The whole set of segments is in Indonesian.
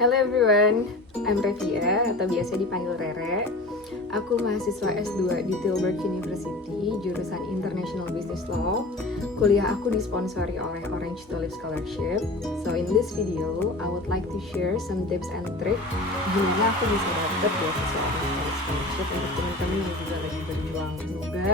Hello everyone, I'm Revia atau biasa dipanggil Rere. Aku mahasiswa S2 di Tilburg University, jurusan International Business Law. Kuliah aku disponsori oleh Orange Tulip Scholarship. So in this video, I would like to share some tips and tricks gimana aku bisa dapet beasiswa Orange Tulip Scholarship untuk teman-teman yang juga lagi berjuang. Semoga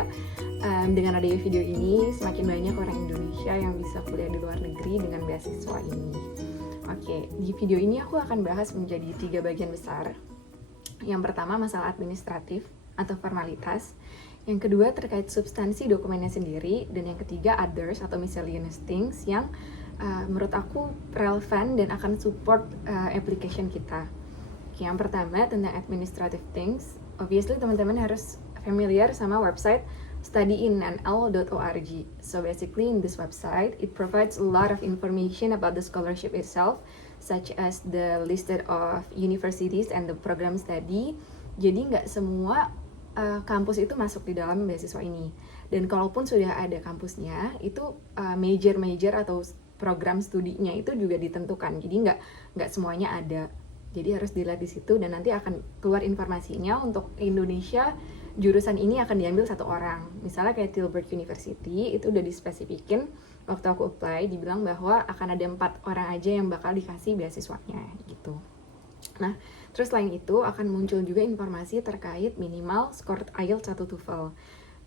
dengan adanya video ini, semakin banyak orang Indonesia yang bisa kuliah di luar negeri dengan beasiswa ini. Oke, di video ini aku akan bahas menjadi 3 bagian besar. Yang pertama masalah administratif atau formalitas. Yang kedua terkait substansi dokumennya sendiri. Dan yang ketiga others atau miscellaneous things yang menurut aku relevan dan akan support application kita. Oke, yang pertama tentang administrative things. Obviously teman-teman harus familiar sama website studyinNL.org. So basically in this website, it provides a lot of information about the scholarship itself, such as the listed of universities and the program study. Jadi nggak semua kampus itu masuk di dalam beasiswa ini. Dan kalaupun sudah ada kampusnya, itu major atau program studinya itu juga ditentukan. Jadi nggak semuanya ada. Jadi harus dilihat di situ dan nanti akan keluar informasinya untuk Indonesia. Jurusan ini akan diambil 1 orang. Misalnya kayak Tilburg University, itu udah dispesifikin waktu aku apply, dibilang bahwa akan ada 4 orang aja yang bakal dikasih beasiswanya gitu. Nah, terus selain itu akan muncul juga informasi terkait minimal skor IELTS 1 TOEFL.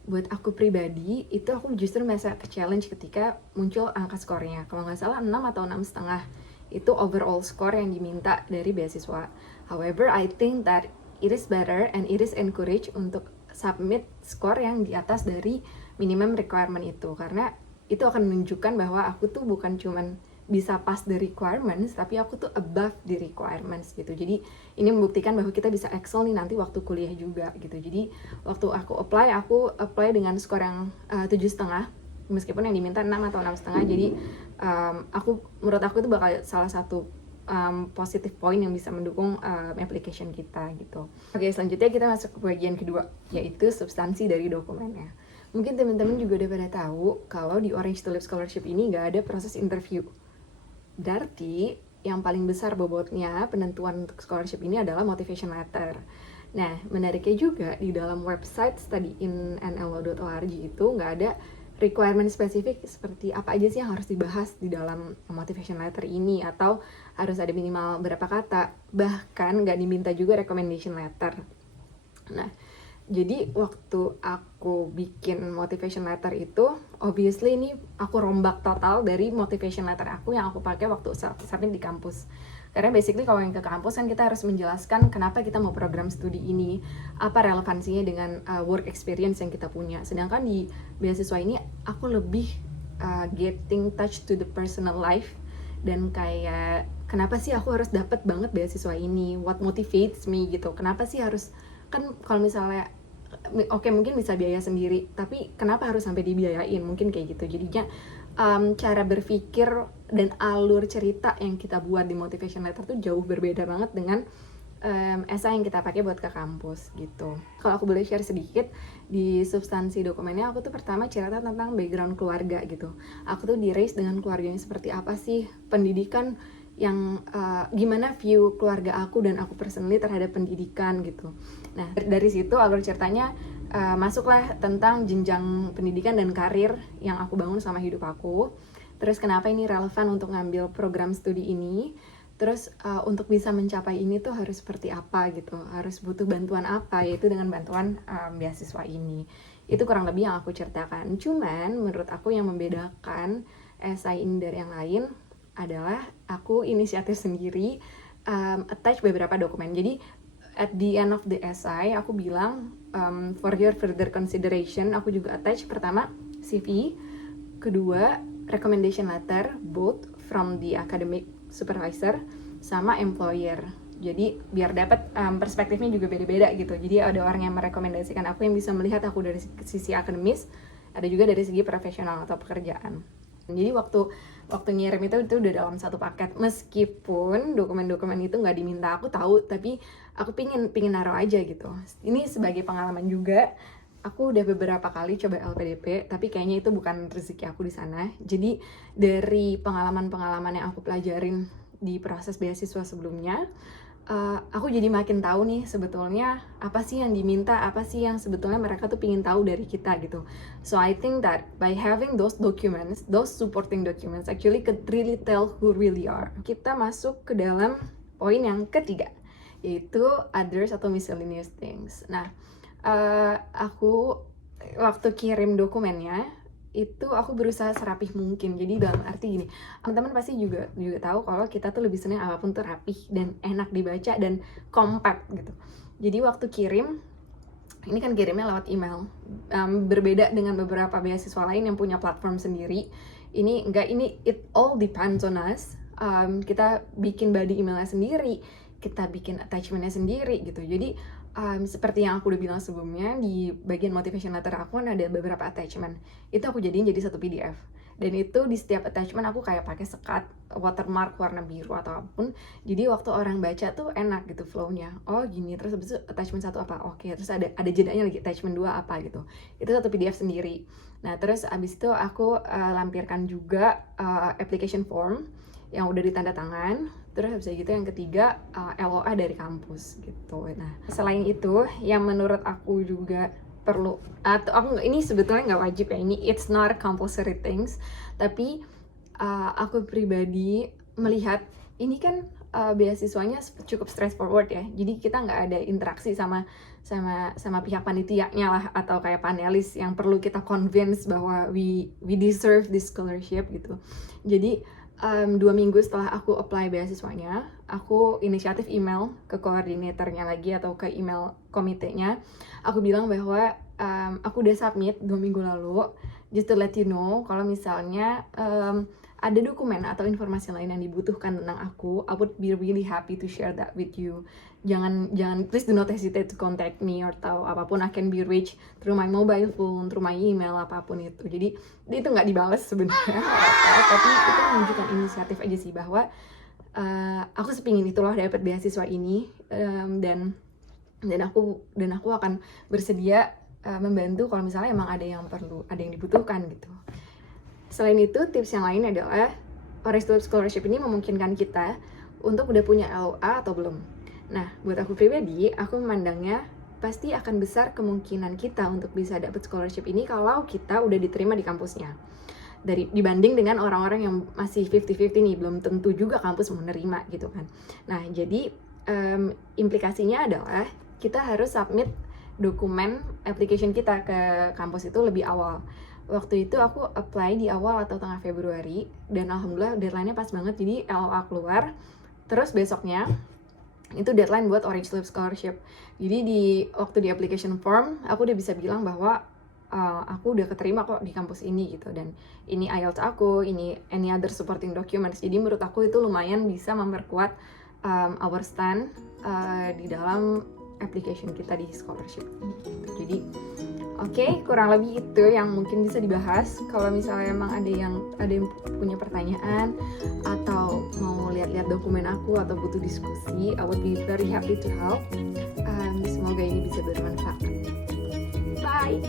Buat aku pribadi, itu aku justru merasa challenge ketika muncul angka skornya. Kalau nggak salah 6 atau 6,5. Itu overall score yang diminta dari beasiswa. However, I think that it is better and it is encouraged untuk submit skor yang di atas dari minimum requirement itu, karena itu akan menunjukkan bahwa aku tuh bukan cuman bisa pass the requirements, tapi aku tuh above the requirements gitu. Jadi ini membuktikan bahwa kita bisa excel nih nanti waktu kuliah juga gitu. Jadi waktu aku apply dengan skor yang 7,5, meskipun yang diminta 6 atau 6,5. Jadi menurut aku itu bakal salah satu positive point yang bisa mendukung application kita gitu. Oke, selanjutnya kita masuk ke bagian kedua, yaitu substansi dari dokumennya. Mungkin teman-teman juga udah pada tahu kalau di Orange Tulip Scholarship ini nggak ada proses interview. Berarti yang paling besar bobotnya penentuan untuk scholarship ini adalah motivation letter. Nah, menariknya juga di dalam website studyinNL.org itu nggak ada requirement spesifik seperti apa aja sih yang harus dibahas di dalam motivation letter ini, atau harus ada minimal berapa kata, bahkan nggak diminta juga recommendation letter. Nah, jadi waktu aku bikin motivation letter itu, obviously ini aku rombak total dari motivation letter aku yang aku pakai waktu submit di kampus. Karena basically kalau yang ke kampus kan kita harus menjelaskan kenapa kita mau program studi ini, apa relevansinya dengan work experience yang kita punya. Sedangkan di beasiswa ini aku lebih getting touch to the personal life, dan kayak kenapa sih aku harus dapat banget beasiswa ini, what motivates me gitu. Kenapa sih harus, kan kalau misalnya oke, mungkin bisa biaya sendiri, tapi kenapa harus sampai dibiayain, mungkin kayak gitu. Jadinya cara berpikir dan alur cerita yang kita buat di motivation letter tuh jauh berbeda banget dengan esai yang kita pakai buat ke kampus gitu. Kalau aku boleh share sedikit, di substansi dokumennya aku tuh pertama cerita tentang background keluarga gitu. Aku tuh di-raise dengan keluarganya seperti apa sih, pendidikan yang gimana view keluarga aku dan aku personally terhadap pendidikan gitu. Nah, dari situ alur ceritanya masuklah tentang jenjang pendidikan dan karir yang aku bangun sama hidup aku. Terus kenapa ini relevan untuk ngambil program studi ini. Terus untuk bisa mencapai ini tuh harus seperti apa gitu. Harus butuh bantuan apa, yaitu dengan bantuan beasiswa ini. Itu kurang lebih yang aku ceritakan. Cuman menurut aku yang membedakan esai ini dari yang lain adalah aku inisiatif sendiri attach beberapa dokumen. Jadi at the end of the essay aku bilang for your further consideration, aku juga attach pertama CV, kedua recommendation letter both from the academic supervisor sama employer. Jadi biar dapat perspektifnya juga beda-beda gitu. Jadi ada orang yang merekomendasikan aku yang bisa melihat aku dari sisi akademis, ada juga dari segi profesional atau pekerjaan. Jadi waktu ngirim itu udah dalam satu paket, meskipun dokumen-dokumen itu nggak diminta, aku tahu, tapi aku pingin naruh aja gitu. Ini sebagai pengalaman juga. Aku udah beberapa kali coba LPDP, tapi kayaknya itu bukan rezeki aku di sana. Jadi dari pengalaman-pengalaman yang aku pelajarin di proses beasiswa sebelumnya, aku jadi makin tahu nih sebetulnya apa sih yang diminta, apa sih yang sebetulnya mereka tuh pingin tahu dari kita gitu. So I think that by having those documents, those supporting documents actually could really tell who really are. Kita masuk ke dalam poin yang ketiga, yaitu others atau miscellaneous things. Nah, aku waktu kirim dokumennya itu aku berusaha serapih mungkin. Jadi dalam arti gini, teman-teman pasti juga tahu kalau kita tuh lebih senang apapun tuh rapih dan enak dibaca dan compact gitu. Jadi waktu kirim, ini kan kirimnya lewat email, berbeda dengan beberapa beasiswa lain yang punya platform sendiri. Ini enggak, ini it all depends on us. Kita bikin body emailnya sendiri, kita bikin attachmentnya sendiri gitu. Jadi seperti yang aku udah bilang sebelumnya, di bagian motivation letter aku kan ada beberapa attachment. Itu aku jadiin jadi satu PDF. Dan itu di setiap attachment aku kayak pakai sekat, watermark warna biru atau apapun. Jadi waktu orang baca tuh enak gitu flow-nya. Oh gini, terus habis itu attachment 1 apa? Oke, terus ada jedanya lagi, attachment 2 apa gitu. Itu satu PDF sendiri. Nah, terus abis itu aku lampirkan juga application form yang udah ditanda tangan. Terus habis itu yang ketiga LOA dari kampus gitu. Nah, selain itu yang menurut aku juga perlu, atau aku ini sebetulnya nggak wajib ya, ini it's not compulsory things, tapi aku pribadi melihat ini kan beasiswanya cukup straightforward ya, jadi kita nggak ada interaksi sama pihak panitianya lah, atau kayak panelis yang perlu kita convince bahwa we deserve this scholarship gitu. Jadi 2 minggu setelah aku apply beasiswanya, aku inisiatif email ke koordinatornya lagi atau ke email komitenya. Aku bilang bahwa aku udah submit 2 minggu lalu, just to let you know kalau misalnya ada dokumen atau informasi lain yang dibutuhkan tentang aku, I would be really happy to share that with you. Jangan please do not hesitate to contact me atau apapun. I can be reached through my mobile phone, through my email, apapun itu. Jadi itu nggak dibalas sebenarnya, tapi itu menunjukkan inisiatif aja sih bahwa aku sepingin itu loh dapat beasiswa ini, dan aku akan bersedia membantu kalau misalnya emang ada yang dibutuhkan gitu. Selain itu, tips yang lain adalah Orange Tulip Scholarship ini memungkinkan kita untuk udah punya LOA atau belum. Nah, buat aku pribadi, aku memandangnya pasti akan besar kemungkinan kita untuk bisa dapat scholarship ini kalau kita udah diterima di kampusnya. Dibanding dengan orang-orang yang masih 50-50 nih, belum tentu juga kampus menerima gitu kan. Nah, jadi implikasinya adalah kita harus submit dokumen application kita ke kampus itu lebih awal. Waktu itu aku apply di awal atau tengah Februari, dan alhamdulillah deadline-nya pas banget, jadi LOA keluar. Terus besoknya itu deadline buat Orange Tulip Scholarship. Jadi waktu di application form aku udah bisa bilang bahwa aku udah keterima kok di kampus ini gitu, dan ini IELTS aku, ini any other supporting documents. Jadi menurut aku itu lumayan bisa memperkuat our stand di dalam application kita di scholarship gitu. Jadi oke, kurang lebih itu yang mungkin bisa dibahas. Kalau misalnya emang ada yang punya pertanyaan atau mau lihat-lihat dokumen aku atau butuh diskusi, I would be very happy to help. Semoga ini bisa bermanfaat. Bye.